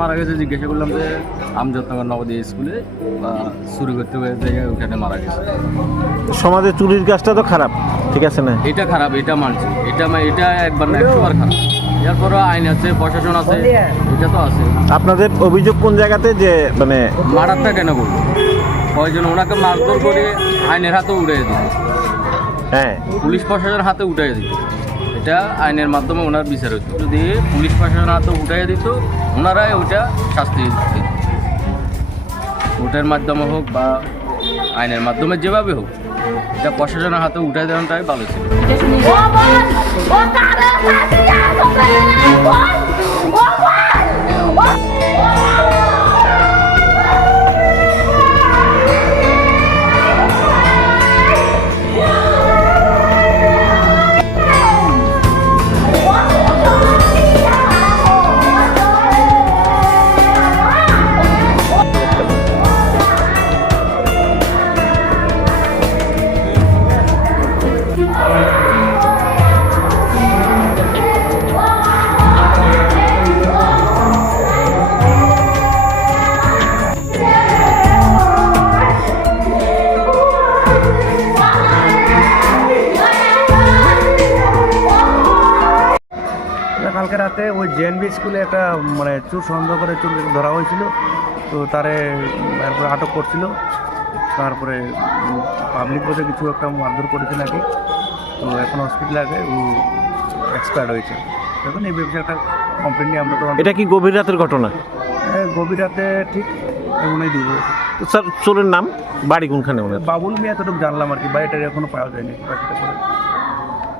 মারা গেছে জিজ্ঞাসা করলাম যে আমযত্নগর নবদী স্কুলে বা চুরি করতে হয়ে জায়গায় ওখানে মারা গেছে। সমাজে চুরির কাজটা তো খারাপ ঠিক আছে না? এটা খারাপ এটা মানছি। এটা এটা একবার না একশোবার খারাপ। এরপরও আইন আছে প্রশাসন আছে এটা তো আছে। আপনাদের অভিযোগ কোন জায়গাতে যে মানে মারারটা কেন করব কয়জন? ওনাকে মারধর করে আইনের হাতে উড়ে দিত হ্যাঁ। পুলিশ প্রশাসনের হাতে উঠাই দিত এটা আইনের মাধ্যমে ওনার বিচার হতো যদি পুলিশ প্রশাসন হাতে উঠাই দিত, ওনারাই ওটা শাস্তি দিত। ভোটের মাধ্যমে হোক বা আইনের মাধ্যমে যেভাবে হোক, এটা প্রশাসনের হাতে উঠাই দেওয়াটাই ভালো ছিল। কালকে রাতে ওই জেএনবি স্কুলে একটা মানে চোর সন্দেহ করে চোর ধরা হয়েছিল। তো তারে তারপরে আটক করছিল। তারপরে পাবলিক বোধে কিছু একটা মারধর করেছে নাকি। তো এখন হসপিটালে আছে ও এক্সপায়ার্ড হয়েছে। দেখুন এই ব্যবসার একটা কমপ্লেন নিয়ে আমরা তো এটা কি গভীর রাতের ঘটনা? এই গভীর রাতে ঠিক এমনই দিব তো স্যার চোরের নাম? বাড়ি কোনখানে বাবুল মিয়া এতটুকু জানলাম আর কি বাড়িটা এখনও পাওয়া যায়নি। বাকিটা করে